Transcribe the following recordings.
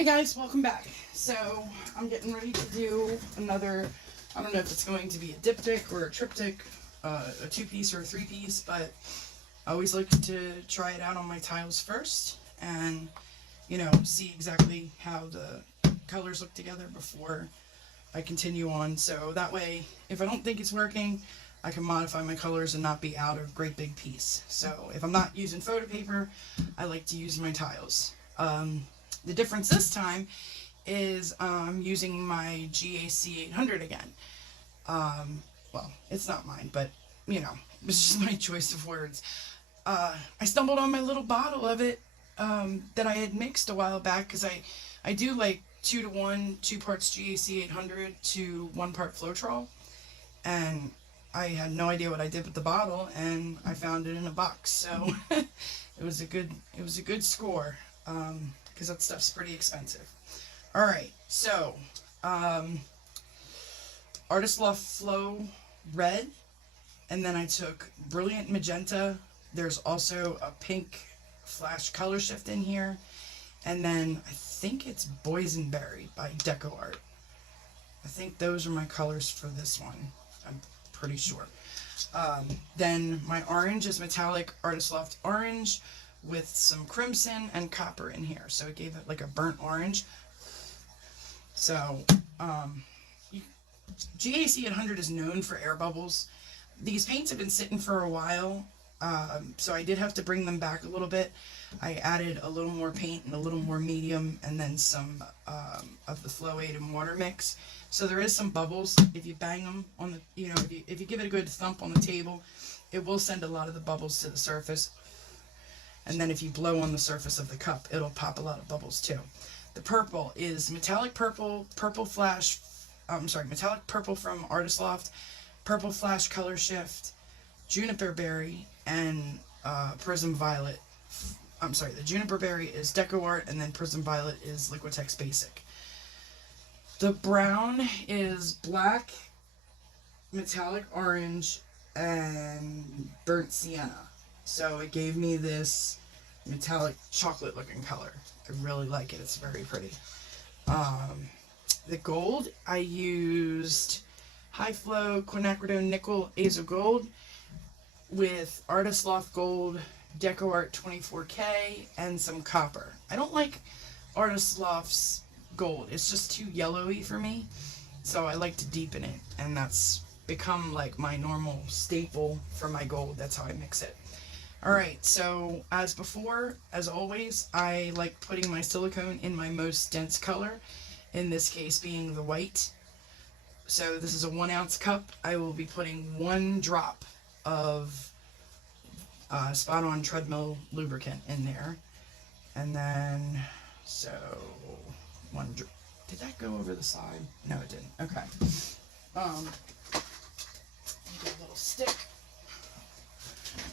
Hi guys, welcome back. So I'm getting ready to do another, I don't know if it's going to be a diptych or a triptych, a 2-piece or a 3-piece, but I always like to try it out on my tiles first and, you know, see exactly how the colors look together before I continue on. So that way, if I don't think it's working, I can modify my colors and not be out of a great big piece. So if I'm not using photo paper, I like to use my tiles. The difference this time is I'm using my gac800 again. Well, it's not mine, but, you know, it's just my choice of words. I stumbled on my little bottle of it that I had mixed a while back, because I do like 2-to-1, 2 parts gac800 to 1 part floetrol, and I had no idea what I did with the bottle, and I found it in a box, so it was a good score, because that stuff's pretty expensive. Alright, so Artist Loft Flow Red, and then I took Brilliant Magenta. There's also a pink flash color shift in here, and then I think it's Boysenberry by gac800. I think those are my colors for this one. I'm pretty sure. Then my orange is metallic Artist Loft Orange with some crimson and copper in here, so it gave it like a burnt orange. So gac800 is known for air bubbles. These paints have been sitting for a while, so I did have to bring them back a little bit. I added a little more paint and a little more medium, and then some of the Flow8 and water mix. So there is some bubbles. If you bang them on the, you know, if you give it a good thump on the table, it will send a lot of the bubbles to the surface. And then if you blow on the surface of the cup, it'll pop a lot of bubbles too. The purple is metallic purple, metallic purple from Artist Loft, purple flash color shift, juniper berry, and prism violet. The juniper berry is gac800, and then prism violet is Liquitex basic. The brown is black, metallic orange, and burnt sienna. So it gave me this metallic chocolate looking color. I really like it. It's very pretty. The gold, I used High Flow Quinacridone Nickel Azo Gold with Artist Loft Gold, gac800 24K, and some copper. I don't like Artist Loft's gold. It's just too yellowy for me, so I like to deepen it, and that's become like my normal staple for my gold. That's how I mix it. Alright, so as before, as always, I like putting my silicone in my most dense color, in this case being the white. So this is a 1 ounce cup. I will be putting 1 drop of Spot On Treadmill lubricant in there. And then, so, did that go over the side? No, it didn't. Okay. Get a little stick.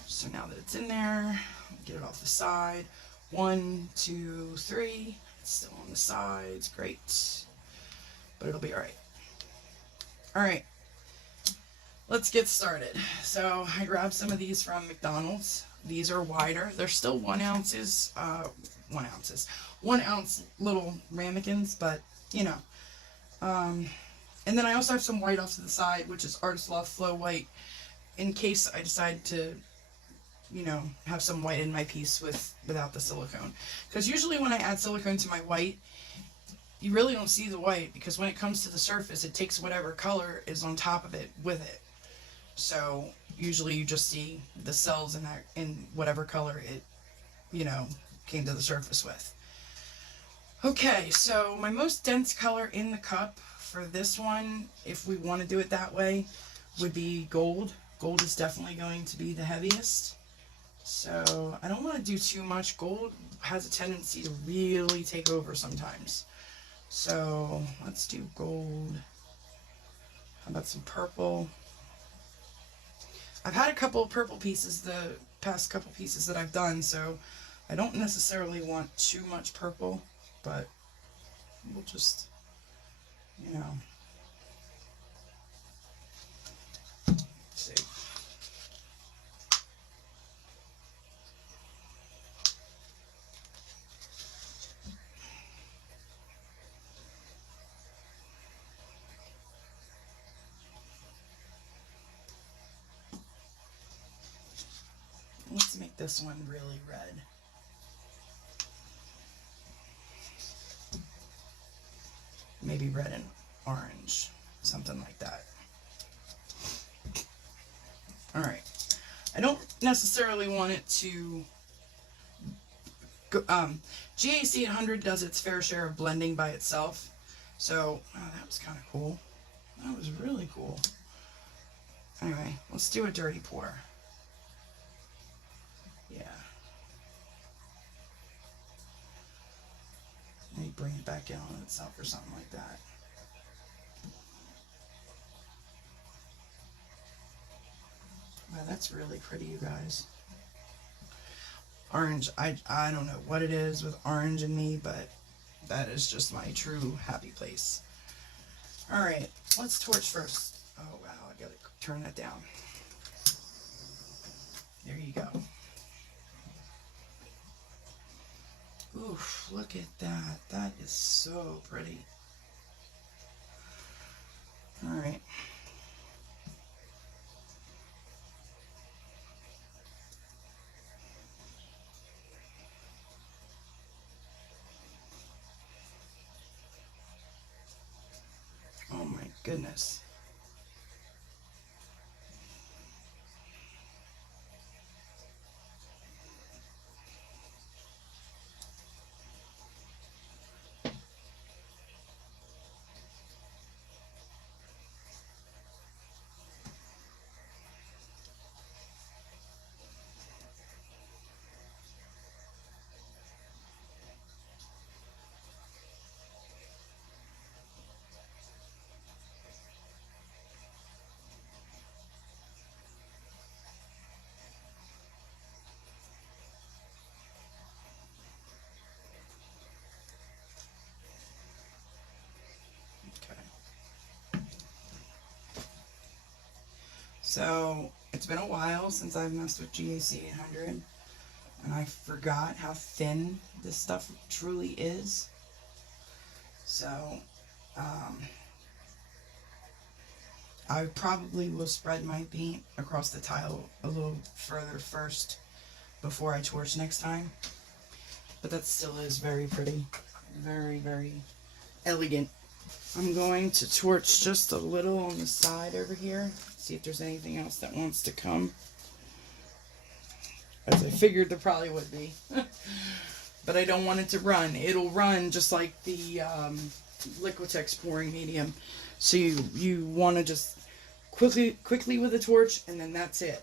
So now that it's in there, get it off the side. 1, 2, 3. It's still on the sides. Great. But it'll be alright. Alright. Let's get started. So I grabbed some of these from McDonald's. These are wider. They're still 1 ounces. 1 ounce little ramekins, but you know. And then I also have some white off to the side, which is Artist Loft Flow White, in case I decide to, you know, have some white in my piece without the silicone. Because usually when I add silicone to my white, you really don't see the white, because when it comes to the surface, it takes whatever color is on top of it with it. So usually you just see the cells in whatever color it, you know, came to the surface with. Okay, so my most dense color in the cup for this one, if we want to do it that way, would be gold. Gold is definitely going to be the heaviest. So I don't want to do too much. Gold has a tendency to really take over sometimes. So let's do gold. How about some purple? I've had a couple of purple pieces the past couple pieces that I've done, so I don't necessarily want too much purple, but we'll just, you know, see. this one really red. Maybe red and orange, something like that. All right. I don't necessarily want it to go, gac800 does its fair share of blending by itself. So, oh, that was kind of cool. That was really cool. Anyway, let's do a dirty pour. Yeah. Maybe bring it back in on itself or something like that. Wow, that's really pretty, you guys. Orange, I don't know what it is with orange in me, but that is just my true happy place. All right, let's torch first. Oh, wow, I gotta turn that down. There you go. Oof, look at that. That is so pretty. All right. Oh my goodness. So, it's been a while since I've messed with gac800, and I forgot how thin this stuff truly is. So, I probably will spread my paint across the tile a little further first before I torch next time. But that still is very pretty. Very, very elegant. I'm going to torch just a little on the side over here. See if there's anything else that wants to come. As I figured there probably would be. But I don't want it to run. It'll run just like the Liquitex pouring medium. So you want to just quickly with a torch, and then that's it.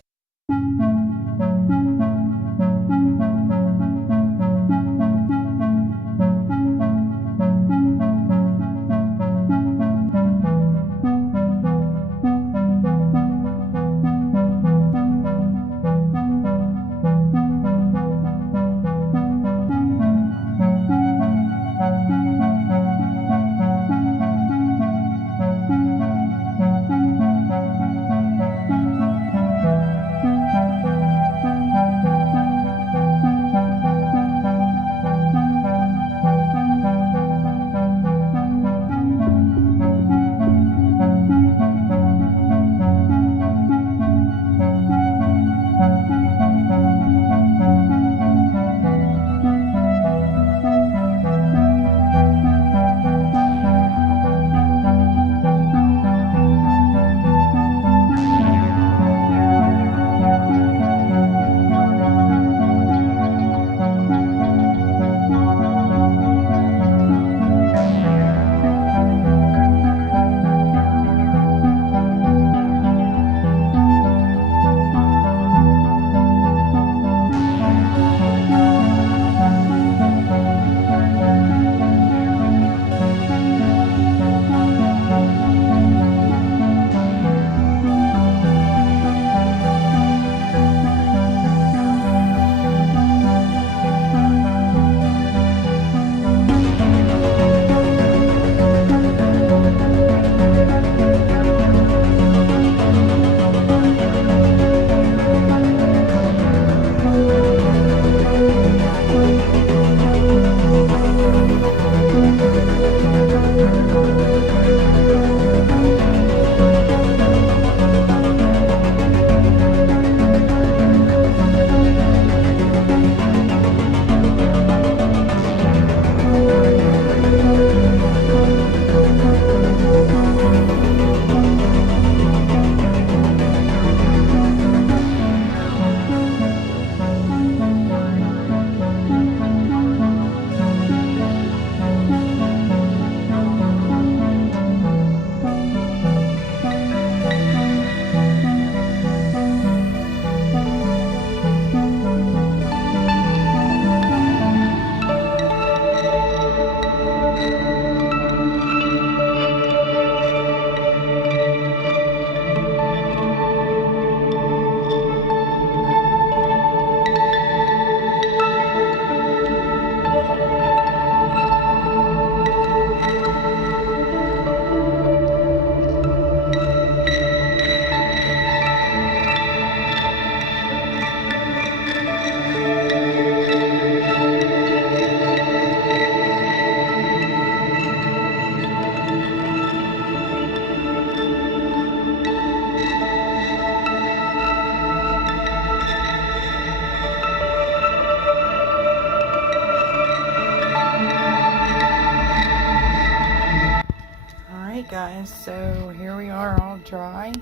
guys, so here we are all dry,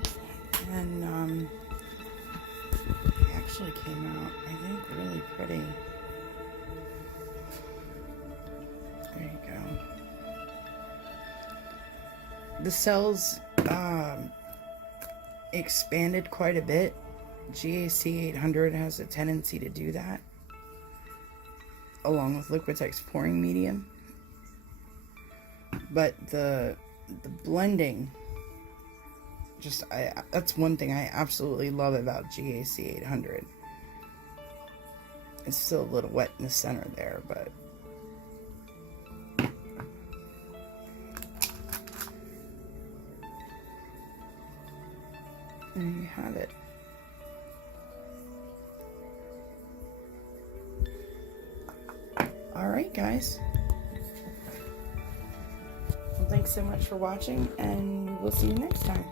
and it actually came out, I think, really pretty. There you go. The cells expanded quite a bit. gac800 has a tendency to do that, along with Liquitex pouring medium. But the blending, that's one thing I absolutely love about gac800. It's still a little wet in the center there, but there you have it. Alright guys. Well, thanks so much for watching, and we'll see you next time.